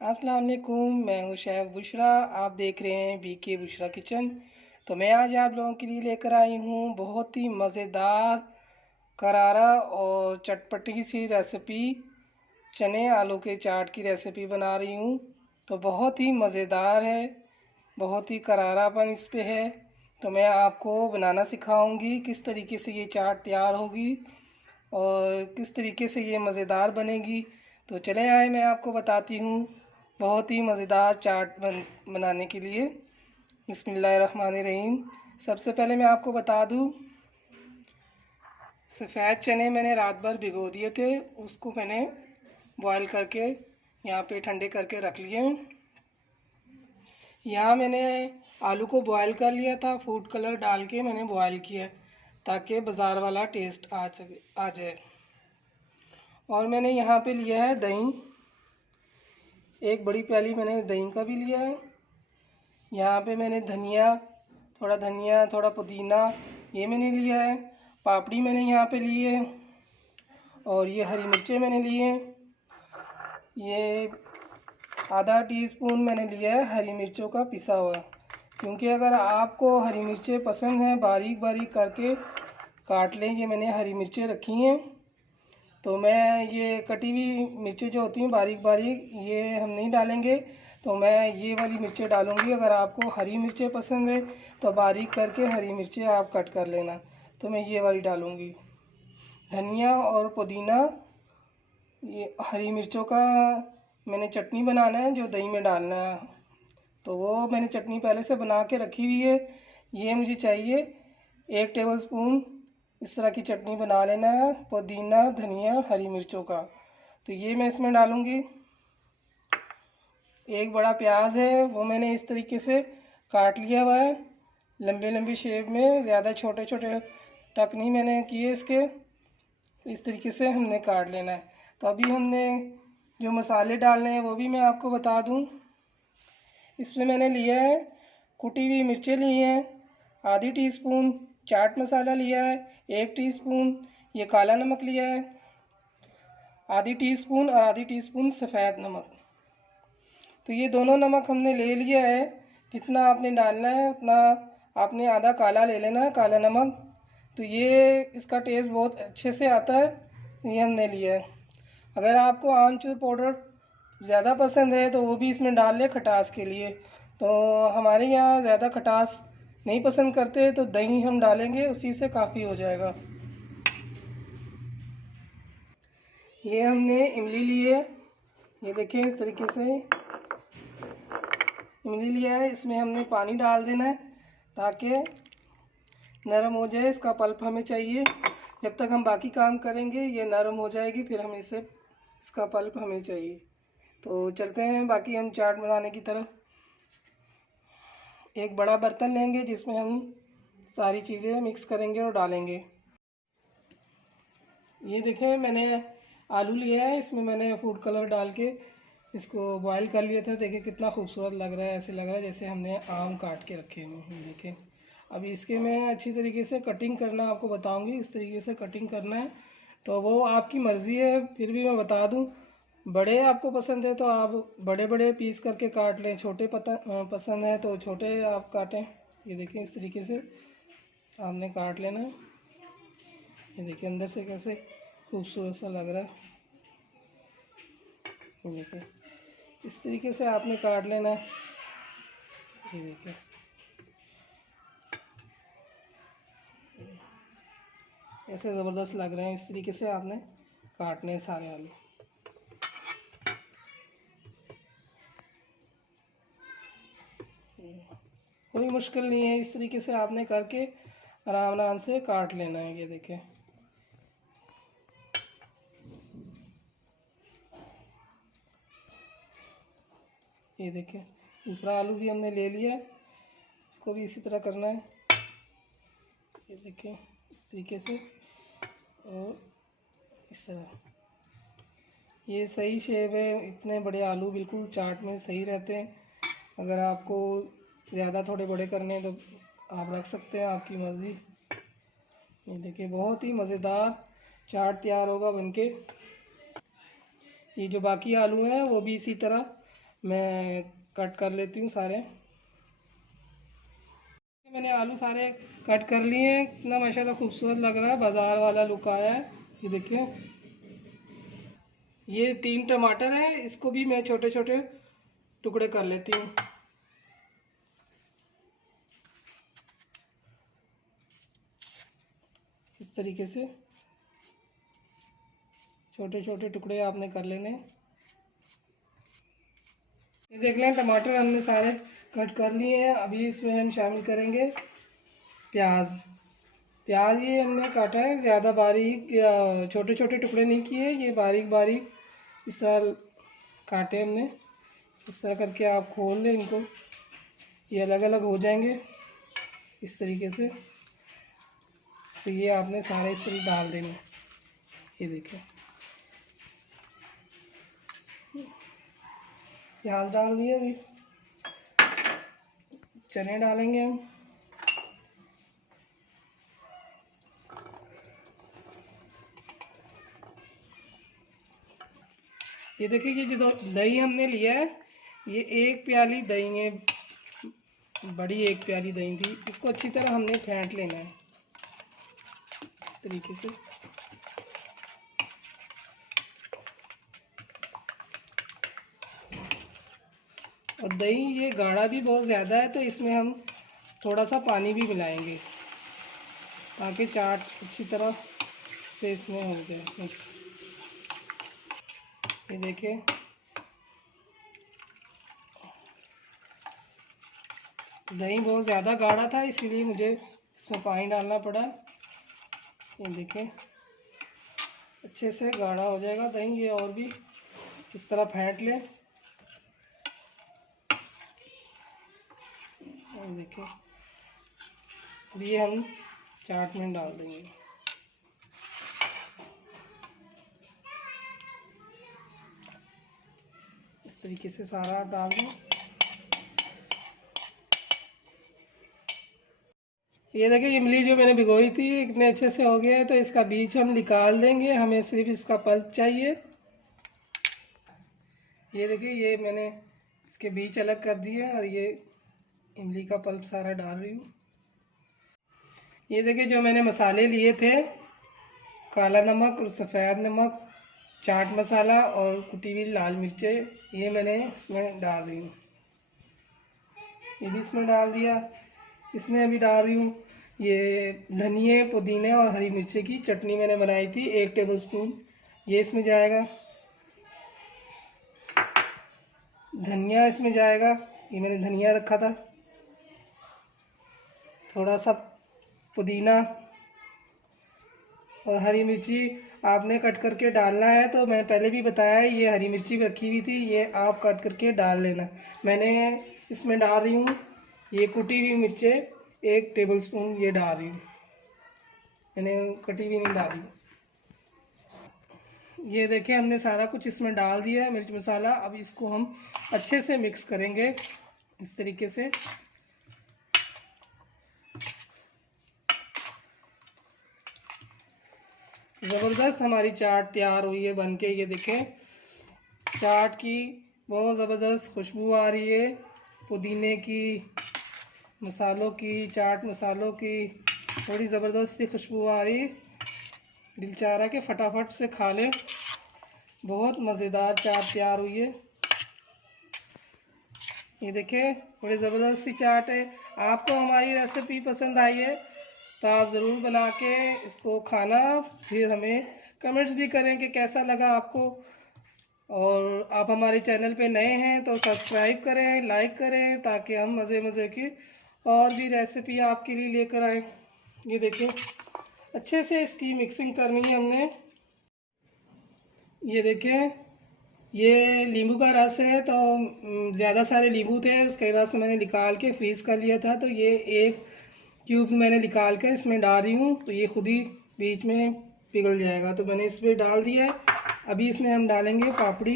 अस्सलाम वालेकुम। मैं हूँ शेफ़ बुशरा। आप देख रहे हैं बीके बुशरा किचन। तो मैं आज आप लोगों के लिए लेकर आई हूँ बहुत ही मज़ेदार, करारा और चटपटी सी रेसिपी। चने आलू के चाट की रेसिपी बना रही हूँ। तो बहुत ही मज़ेदार है, बहुत ही करारापन इस पे है। तो मैं आपको बनाना सिखाऊंगी किस तरीके से ये चाट तैयार होगी और किस तरीके से ये मज़ेदार बनेगी। तो चलें आए मैं आपको बताती हूँ बहुत ही मज़ेदार चाट बनाने के लिए। बिस्मिल्लाहिर्रहमानिर्रहीम। सबसे पहले मैं आपको बता दूँ, सफ़ेद चने मैंने रात भर भिगो दिए थे, उसको मैंने बॉईल करके यहाँ पे ठंडे करके रख लिए। यहाँ मैंने आलू को बॉईल कर लिया था, फूड कलर डाल के मैंने बॉईल किया ताकि बाज़ार वाला टेस्ट आ जाए। और मैंने यहाँ पे लिया है दही, एक बड़ी प्याली मैंने दही का भी लिया है। यहाँ पे मैंने धनिया, थोड़ा पुदीना ये मैंने लिया है। पापड़ी मैंने यहाँ पे ली है और ये हरी मिर्चें मैंने ली हैं। ये आधा टीस्पून मैंने लिया है हरी मिर्चों का पिसा हुआ, क्योंकि अगर आपको हरी मिर्चें पसंद हैं बारीक बारीक करके काट लें। ये मैंने हरी मिर्चें रखी हैं, तो मैं ये कटी हुई मिर्चें जो होती हैं बारीक बारीक ये हम नहीं डालेंगे, तो मैं ये वाली मिर्चें डालूँगी। अगर आपको हरी मिर्चें पसंद है तो बारीक करके हरी मिर्चें आप कट कर लेना, तो मैं ये वाली डालूँगी। धनिया और पुदीना, ये हरी मिर्चों का मैंने चटनी बनाना है जो दही में डालना है, तो वो मैंने चटनी पहले से बना के रखी हुई है। ये मुझे चाहिए 1 टेबलस्पून इस तरह की चटनी बना लेना है, पुदीना धनिया हरी मिर्चों का। तो ये मैं इसमें डालूँगी। एक बड़ा प्याज है, वो मैंने इस तरीके से काट लिया हुआ है लंबे लंबे शेप में, ज़्यादा छोटे छोटे टक नहीं मैंने किए इसके। इस तरीके से हमने काट लेना है। तो अभी हमने जो मसाले डालने हैं वो भी मैं आपको बता दूं। इसमें मैंने लिया है कुटी हुई मिर्चें ली हैं, आधी टीस्पून चाट मसाला लिया है, 1 टीस्पून ये काला नमक लिया है, आधी टीस्पून और आधी टीस्पून सफ़ेद नमक। तो ये दोनों नमक हमने ले लिया है। जितना आपने डालना है उतना आपने आधा काला ले लेना है, काला नमक। तो ये इसका टेस्ट बहुत अच्छे से आता है, ये हमने लिया है। अगर आपको आमचूर पाउडर ज़्यादा पसंद है तो वो भी इसमें डाल लें खटास के लिए। तो हमारे यहाँ ज़्यादा खटास नहीं पसंद करते, तो दही हम डालेंगे, उसी से काफ़ी हो जाएगा। ये हमने इमली ली है, ये देखिए इस तरीके से इमली लिया है। इसमें हमने पानी डाल देना है ताकि नरम हो जाए। इसका पल्प हमें चाहिए, जब तक हम बाकी काम करेंगे ये नरम हो जाएगी, फिर हम इसका पल्प हमें चाहिए। तो चलते हैं बाकी हम चाट बनाने की तरफ। एक बड़ा बर्तन लेंगे जिसमें हम सारी चीज़ें मिक्स करेंगे और डालेंगे। ये देखें मैंने आलू लिया है, इसमें मैंने फूड कलर डाल के इसको बॉईल कर लिया था। देखिए कितना खूबसूरत लग रहा है, ऐसे लग रहा है जैसे हमने आम काट के रखे हुए हैं। देखें अभी इसके मैं अच्छी तरीके से कटिंग करना आपको बताऊंगी, इस तरीके से कटिंग करना है। तो वो आपकी मर्ज़ी है, फिर भी मैं बता दूं, बड़े आपको पसंद है तो आप बड़े बड़े पीस करके काट लें, छोटे पसंद है तो छोटे आप काटें। ये देखें इस तरीके से आपने काट लेना है। ये देखिए अंदर से कैसे खूबसूरत सा लग रहा है। ये देखिए इस तरीके से आपने काट लेना है। ये देखिए ऐसे ज़बरदस्त लग रहे हैं, इस तरीके से आपने काटने हैं सारे आलू। कोई मुश्किल नहीं है, इस तरीके से आपने करके आराम आराम से काट लेना है। ये देखें ये देखें दूसरा आलू भी हमने ले लिया है, इसको भी इसी तरह करना है। ये देखें इस तरीके से और इस तरह, ये सही शेप है। इतने बड़े आलू बिल्कुल चाट में सही रहते हैं। अगर आपको ज़्यादा थोड़े बड़े करने हैं तो आप रख सकते हैं, आपकी मर्ज़ी। ये देखिए बहुत ही मज़ेदार चाट तैयार होगा बनके। ये जो बाकी आलू हैं वो भी इसी तरह मैं कट कर लेती हूँ सारे। मैंने आलू सारे कट कर लिए हैं। इतना माशाल्लाह खूबसूरत लग रहा है, बाज़ार वाला लुक आया है। ये देखिए, ये 3 टमाटर हैं, इसको भी मैं छोटे छोटे टुकड़े कर लेती हूँ। इस तरीके से छोटे छोटे टुकड़े आपने कर लेने। ये देख लें, टमाटर हमने सारे कट कर लिए हैं। अभी इसमें हम शामिल करेंगे प्याज। प्याज ये हमने काटा है, ज़्यादा बारीक या छोटे छोटे टुकड़े नहीं किए, ये बारीक बारीक इस तरह काटे हमने। इस तरह करके आप खोल लें इनको, ये अलग अलग हो जाएंगे इस तरीके से। तो ये आपने सारे इस तरह डाल देने। ये देखिए, प्याज डाल दिए। अभी चने डालेंगे हम। ये देखिए, ये जो दही हमने लिया है, ये 1 प्याली दही है, बड़ी 1 प्याली दही थी। इसको अच्छी तरह हमने फेंट लेना है इस तरीके से। और दही ये गाढ़ा भी बहुत ज़्यादा है, तो इसमें हम थोड़ा सा पानी भी मिलाएंगे ताकि चाट अच्छी तरह से इसमें हो जाए मिक्स। ये देखिए, दही बहुत ज़्यादा गाढ़ा था, इसीलिए मुझे इसमें पानी डालना पड़ा। ये देखिए, अच्छे से गाढ़ा हो जाएगा दही। ये और भी इस तरह फेंट लें। ये देखिए, अब ये हम चाट में डाल देंगे। इस तरीके से सारा आप डाल दें। ये देखिए, इमली जो मैंने भिगोई थी इतने अच्छे से हो गया है, तो इसका बीज हम निकाल देंगे। हमें सिर्फ इसका पल्प चाहिए। ये देखिए, ये मैंने इसके बीज अलग कर दिए और ये इमली का पल्प सारा डाल रही हूँ। ये देखिए, जो मैंने मसाले लिए थे, काला नमक और सफ़ेद नमक, चाट मसाला और कुटी हुई लाल मिर्चें, ये मैंने इसमें डाल रही हूँ। ये भी इसमें डाल दिया। इसमें अभी डाल रही हूँ ये धनिए, पुदीने और हरी मिर्ची की चटनी मैंने बनाई थी, 1 टेबलस्पून, ये इसमें जाएगा। धनिया इसमें जाएगा, ये मैंने धनिया रखा था। थोड़ा सा पुदीना और हरी मिर्ची आपने कट करके डालना है। तो मैं पहले भी बताया है, ये हरी मिर्ची भी रखी हुई थी, ये आप कट करके डाल लेना। मैंने इसमें डाल रही हूँ ये कुटी हुई मिर्चें, 1 टेबलस्पून ये डाल रही हूँ, मैंने कटी हुई नहीं डाली। ये देखिए, हमने सारा कुछ इसमें डाल दिया है, मिर्च मसाला। अब इसको हम अच्छे से मिक्स करेंगे इस तरीके से। ज़बरदस्त हमारी चाट तैयार हुई है बनके। ये देखें, चाट की बहुत ज़बरदस्त खुशबू आ रही है, पुदीने की, मसालों की, चाट मसालों की बड़ी ज़बरदस्त सी खुशबू आ रही। दिल चाह रहा है कि फटाफट से खा लें। बहुत मज़ेदार चाट तैयार हुई है। ये देखें, बड़ी ज़बरदस्त सी चाट है। आपको हमारी रेसिपी पसंद आई है तो आप ज़रूर बना के इसको खाना, फिर हमें कमेंट्स भी करें कि कैसा लगा आपको। और आप हमारे चैनल पे नए हैं तो सब्सक्राइब करें, लाइक करें, ताकि हम मज़े मज़े की और भी रेसिपी आपके लिए लेकर आएँ। ये देखें, अच्छे से इसकी मिक्सिंग करनी है हमने। ये देखें, ये नींबू का रस है, तो ज़्यादा सारे नींबू थे, उसके बाद से मैंने निकाल के फ्रीज़ कर लिया था। तो ये 1 क्यूब मैंने निकाल कर इसमें डाल रही हूँ, तो ये खुद ही बीच में पिघल जाएगा। तो मैंने इसमें डाल दिया है। अभी इसमें हम डालेंगे पापड़ी।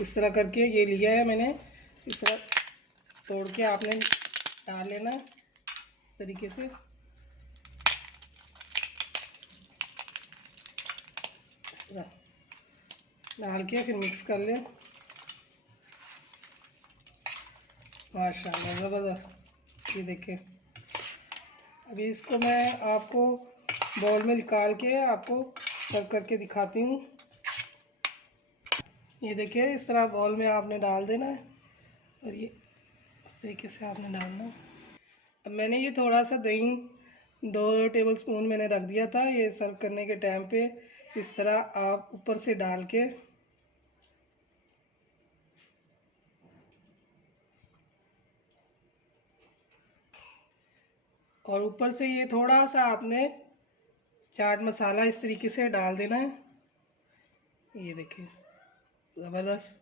इस तरह करके ये लिया है मैंने, इस तरह तोड़ के आपने डाल लेना इस तरीके से। डाल के फिर मिक्स कर लें। माशाल्लाह ज़बरदस्त। ये देखिए, अभी इसको मैं आपको बाउल में निकाल के आपको सर्व करके दिखाती हूँ। ये देखिए, इस तरह बाउल में आपने डाल देना है और ये इस तरीके से आपने डालना है। अब मैंने ये थोड़ा सा दही 2 टेबलस्पून मैंने रख दिया था। ये सर्व करने के टाइम पे इस तरह आप ऊपर से डाल के और ऊपर से ये थोड़ा सा आपने चाट मसाला इस तरीके से डाल देना है। ये देखिए ज़बरदस्त।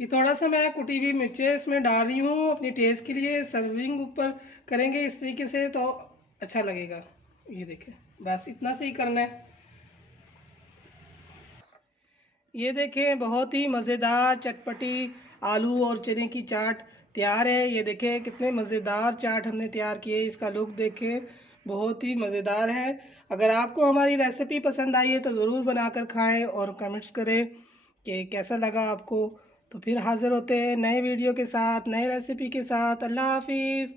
ये थोड़ा सा मैं कुटी हुई मिर्चें इसमें डाल रही हूँ अपनी टेस्ट के लिए। सर्विंग ऊपर करेंगे इस तरीके से तो अच्छा लगेगा। ये देखिए, बस इतना से ही करना है। ये देखें, बहुत ही मज़ेदार चटपटी आलू और चने की चाट तैयार है। ये देखें कितने मज़ेदार चाट हमने तैयार किए। इसका लुक देखें, बहुत ही मज़ेदार है। अगर आपको हमारी रेसिपी पसंद आई है तो ज़रूर बनाकर खाएं और कमेंट्स करें कि कैसा लगा आपको। तो फिर हाज़िर होते हैं नए वीडियो के साथ, नए रेसिपी के साथ। अल्लाह हाफिज़।